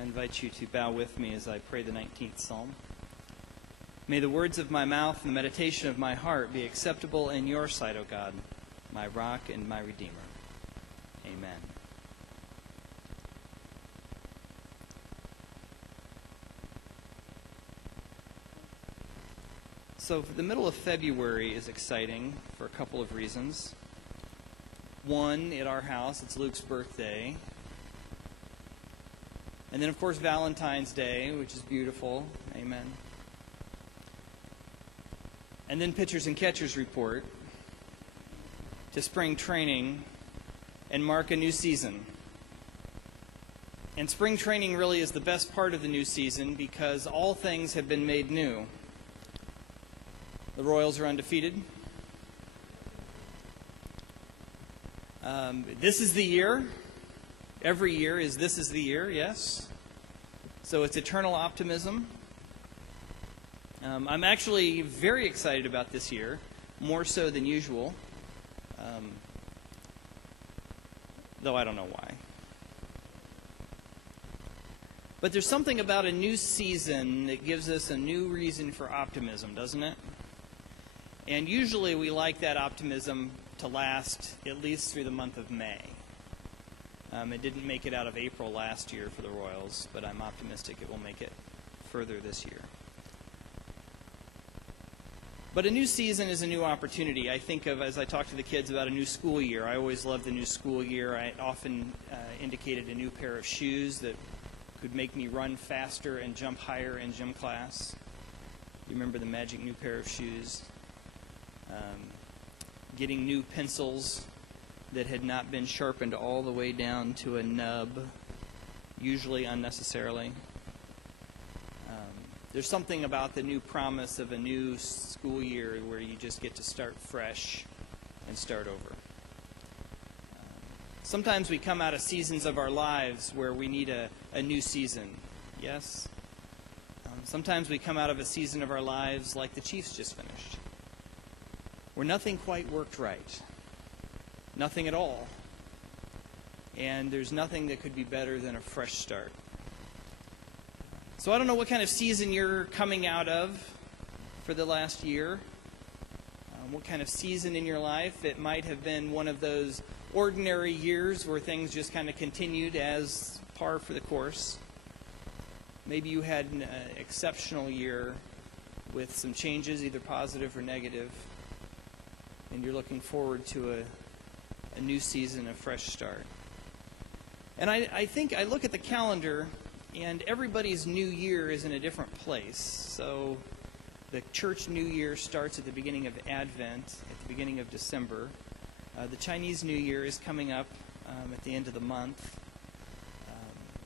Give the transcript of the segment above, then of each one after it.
I invite you to bow with me as I pray the 19th Psalm. May the words of my mouth and the meditation of my heart be acceptable in your sight, O God, my rock and my redeemer. Amen. So the middle of February is exciting for a couple of reasons. One, at our house, it's Luke's birthday. And then, of course, Valentine's Day, which is beautiful. Amen. And then pitchers and catchers report to spring training and mark a new season. And spring training really is the best part of the new season because all things have been made new. The Royals are undefeated. This is the year. Every year is this is the year, yes. So it's eternal optimism. I'm actually very excited about this year, more so than usual, though I don't know why. But there's something about a new season that gives us a new reason for optimism, doesn't it? And usually we like that optimism to last at least through the month of May. It didn't make it out of April last year for the Royals, but I'm optimistic it will make it further this year. But a new season is a new opportunity. I think of, as I talk to the kids about a new school year, I always love the new school year. I often indicated a new pair of shoes that could make me run faster and jump higher in gym class. You remember the magic new pair of shoes? Getting new pencils that had not been sharpened all the way down to a nub, usually unnecessarily. There's something about the new promise of a new school year where you just get to start fresh and start over. Sometimes we come out of seasons of our lives where we need a new season, yes? Sometimes we come out of a season of our lives like the Chiefs just finished, where nothing quite worked right. Nothing at all. And there's nothing that could be better than a fresh start. So I don't know what kind of season you're coming out of for the last year. What kind of season in your life. It might have been one of those ordinary years where things just kind of continued as par for the course. Maybe you had an exceptional year with some changes, either positive or negative, and you're looking forward to a new season, a fresh start. And I think I look at the calendar, and everybody's new year is in a different place. So the church new year starts at the beginning of Advent, at the beginning of December. The Chinese New Year is coming up at the end of the month.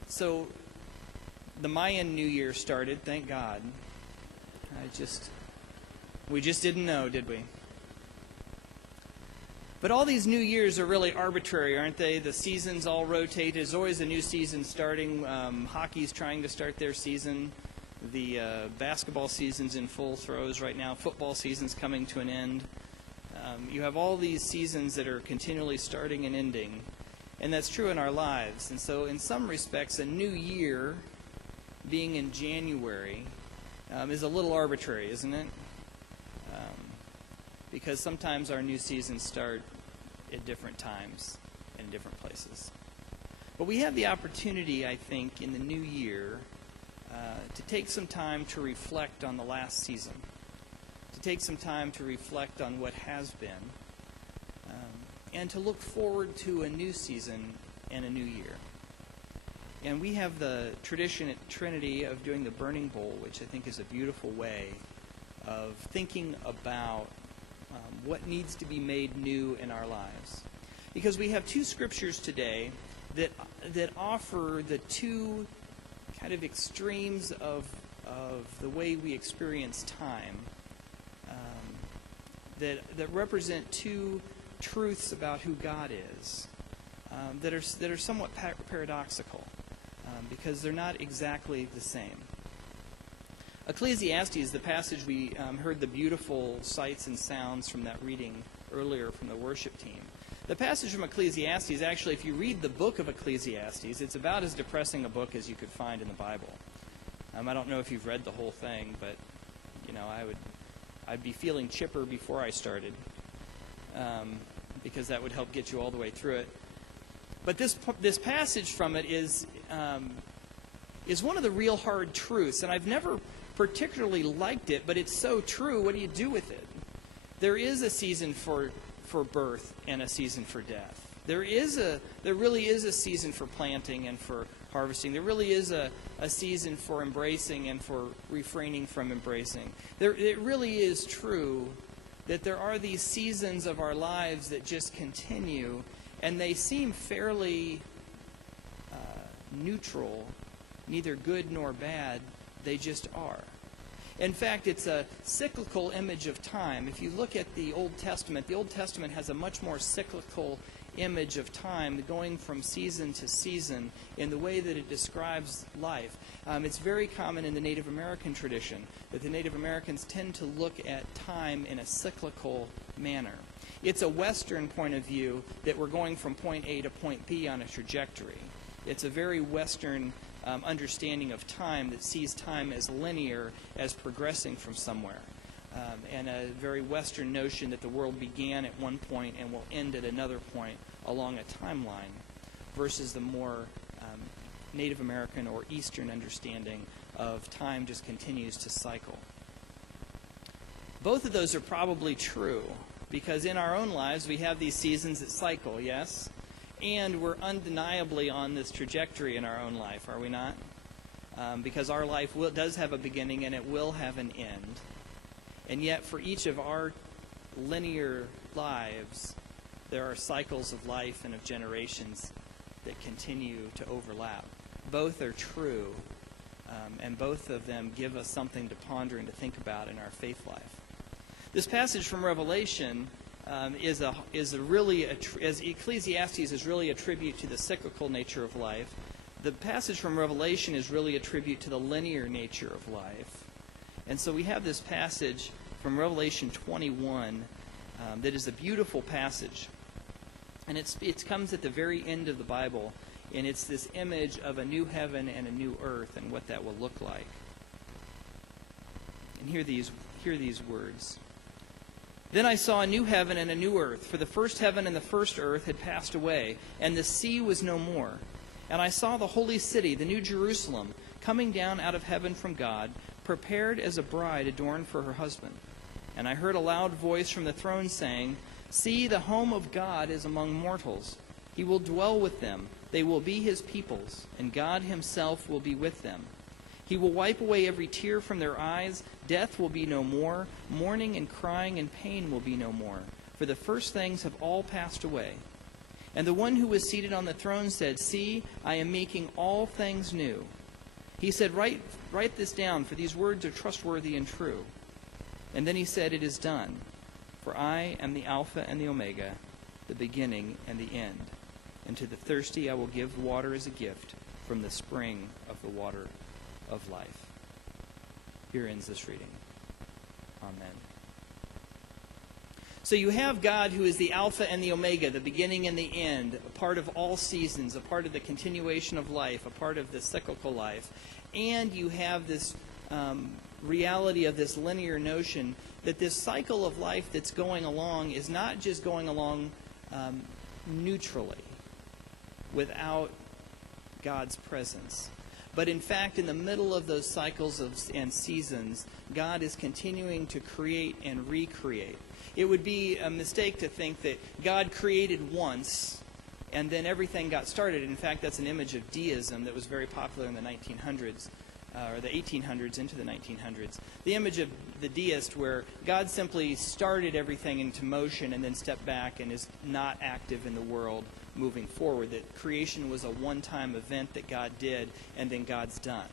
So the Mayan New Year started, thank God. We just didn't know, did we? But all these new years are really arbitrary, aren't they? The seasons all rotate. There's always a new season starting. Hockey's trying to start their season. The basketball season's in full throes right now. Football season's coming to an end. You have all these seasons that are continually starting and ending. And that's true in our lives. And so in some respects, a new year being in January is a little arbitrary, isn't it? Because sometimes our new seasons start at different times and different places. But we have the opportunity, I think, in the new year to take some time to reflect on the last season, to take some time to reflect on what has been, and to look forward to a new season and a new year. And we have the tradition at Trinity of doing the Burning Bowl, which I think is a beautiful way of thinking about what needs to be made new in our lives. Because we have two scriptures today that offer the two kind of extremes of the way we experience time, that represent two truths about who God is, that are somewhat paradoxical, because they're not exactly the same. Ecclesiastes, the passage we heard the beautiful sights and sounds from that reading earlier from the worship team, The passage from Ecclesiastes, actually, if you read the book of Ecclesiastes, it's about as depressing a book as you could find in the Bible. I don't know if you've read the whole thing, but I'd be feeling chipper before I started, because that would help get you all the way through it. But this passage from it is one of the real hard truths, and I've never particularly liked it, but it's so true. What do you do with it? There is a season for birth and a season for death. There really is a season for planting and for harvesting. There really is a season for embracing and for refraining from embracing. It really is true that there are these seasons of our lives that just continue, and they seem fairly neutral, neither good nor bad. They just are. In fact, it's a cyclical image of time. If you look at the Old Testament has a much more cyclical image of time, going from season to season in the way that it describes life. It's very common in the Native American tradition that the Native Americans tend to look at time in a cyclical manner. It's a Western point of view that we're going from point A to point B on a trajectory. It's a very Western understanding of time that sees time as linear, as progressing from somewhere. And a very Western notion that the world began at one point and will end at another point along a timeline, versus the more Native American or Eastern understanding of time just continues to cycle. Both of those are probably true, because in our own lives we have these seasons that cycle, yes? And we're undeniably on this trajectory in our own life, are we not? Because our life does have a beginning and it will have an end. And yet for each of our linear lives, there are cycles of life and of generations that continue to overlap. Both are true, and both of them give us something to ponder and to think about in our faith life. This passage from Revelation is really, as Ecclesiastes is really a tribute to the cyclical nature of life, the passage from Revelation is really a tribute to the linear nature of life. And so we have this passage from Revelation 21 that is a beautiful passage. And it comes at the very end of the Bible, and it's this image of a new heaven and a new earth and what that will look like. And hear these words. Then I saw a new heaven and a new earth, for the first heaven and the first earth had passed away, and the sea was no more. And I saw the holy city, the new Jerusalem, coming down out of heaven from God, prepared as a bride adorned for her husband. And I heard a loud voice from the throne saying, See, the home of God is among mortals. He will dwell with them. They will be his peoples, and God himself will be with them. He will wipe away every tear from their eyes. Death will be no more. Mourning and crying and pain will be no more. For the first things have all passed away. And the one who was seated on the throne said, See, I am making all things new. He said, Write this down, for these words are trustworthy and true. And then he said, It is done. For I am the Alpha and the Omega, the beginning and the end. And to the thirsty I will give water as a gift from the spring of the water of life. Here ends this reading. Amen. So you have God who is the Alpha and the Omega, the beginning and the end, a part of all seasons, a part of the continuation of life, a part of the cyclical life. And you have this reality of this linear notion that this cycle of life that's going along is not just going along neutrally, without God's presence. But in fact, in the middle of those cycles and seasons, God is continuing to create and recreate. It would be a mistake to think that God created once and then everything got started. In fact, that's an image of deism that was very popular in the 1900s, or the 1800s into the 1900s. The image of the deist where God simply started everything into motion and then stepped back and is not active in the world moving forward, that creation was a one-time event that God did and then God's done.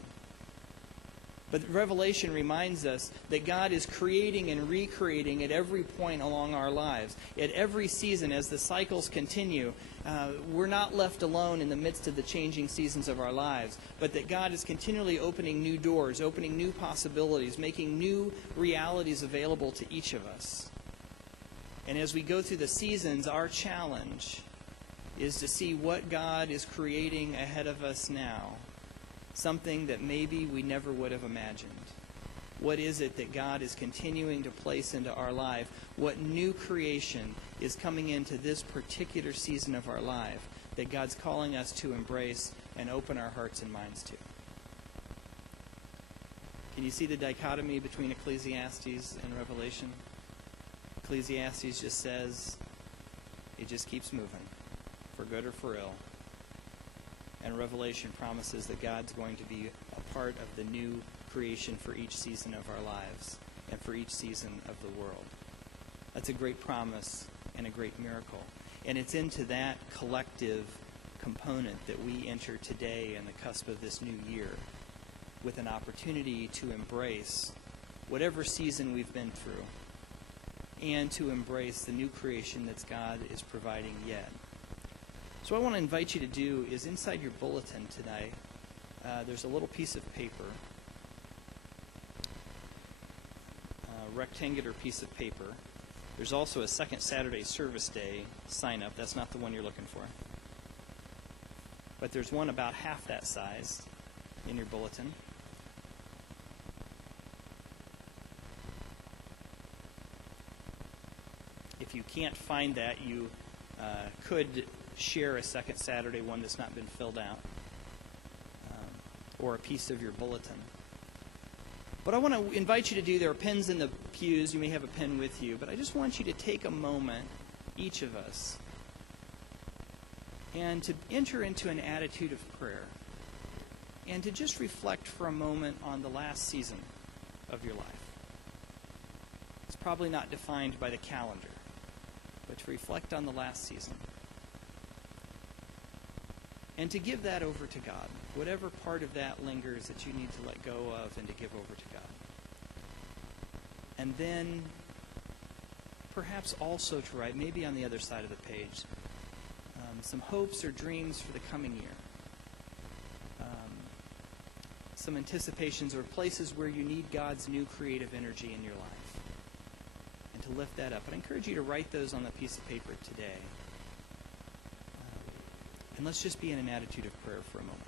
But Revelation reminds us that God is creating and recreating at every point along our lives. At every season, as the cycles continue, we're not left alone in the midst of the changing seasons of our lives, but that God is continually opening new doors, opening new possibilities, making new realities available to each of us. And as we go through the seasons, our challenge is to see what God is creating ahead of us now, something that maybe we never would have imagined. What is it that God is continuing to place into our life? What new creation is coming into this particular season of our life that God's calling us to embrace and open our hearts and minds to? Can you see the dichotomy between Ecclesiastes and Revelation? Ecclesiastes just says it just keeps moving, for good or for ill. And Revelation promises that God's going to be a part of the new creation for each season of our lives and for each season of the world. That's a great promise and a great miracle. And it's into that collective component that we enter today in the cusp of this new year, with an opportunity to embrace whatever season we've been through and to embrace the new creation that God is providing yet. So what I want to invite you to do is inside your bulletin today, there's a little piece of paper, a rectangular piece of paper. There's also a second Saturday service day sign up. That's not the one you're looking for. But there's one about half that size in your bulletin. If you can't find that, you could share a second Saturday one that's not been filled out, or a piece of your bulletin. What I want to invite you to do, there are pens in the pews, you may have a pen with you, but I just want you to take a moment, each of us, and to enter into an attitude of prayer, and to just reflect for a moment on the last season of your life. It's probably not defined by the calendar, but to reflect on the last season. And to give that over to God. Whatever part of that lingers that you need to let go of and to give over to God. And then perhaps also to write, maybe on the other side of the page, some hopes or dreams for the coming year. Some anticipations or places where you need God's new creative energy in your life. And to lift that up. But I encourage you to write those on the piece of paper today. And let's just be in an attitude of prayer for a moment.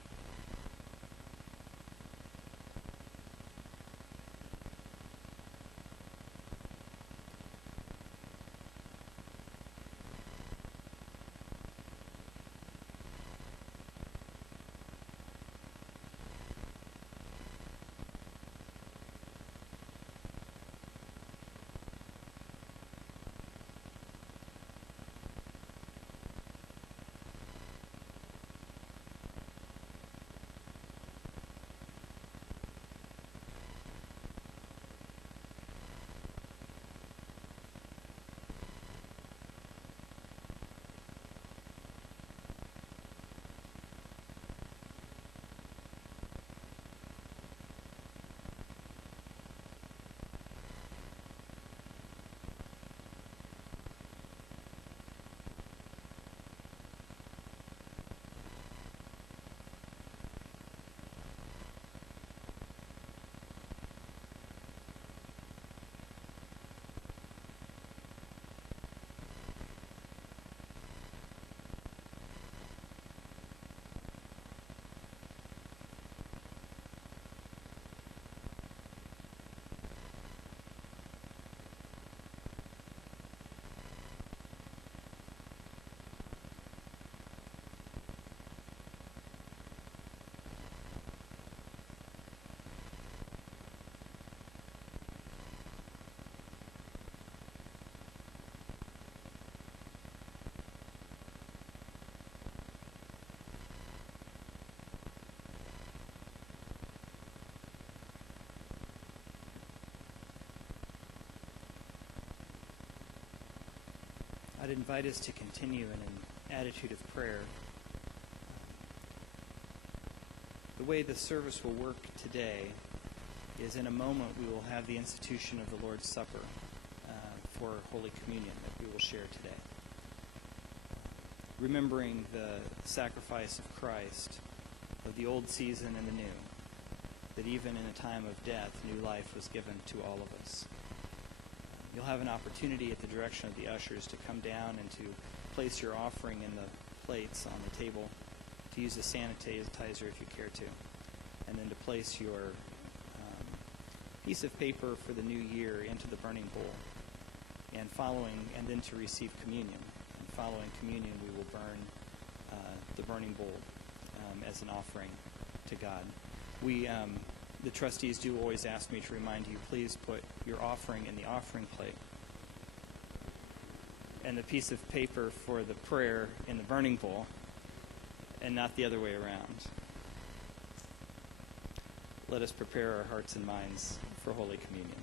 I'd invite us to continue in an attitude of prayer. The way the service will work today is in a moment we will have the institution of the Lord's Supper for Holy Communion that we will share today. Remembering the sacrifice of Christ, of the old season and the new, that even in a time of death, new life was given to all of us. You'll have an opportunity at the direction of the ushers to come down and to place your offering in the plates on the table, to use the sanitizer if you care to, and then to place your piece of paper for the new year into the burning bowl, and then to receive communion. And following communion, we will burn the burning bowl as an offering to God. The trustees do always ask me to remind you, please put your offering in the offering plate and the piece of paper for the prayer in the burning bowl, and not the other way around. Let us prepare our hearts and minds for Holy Communion.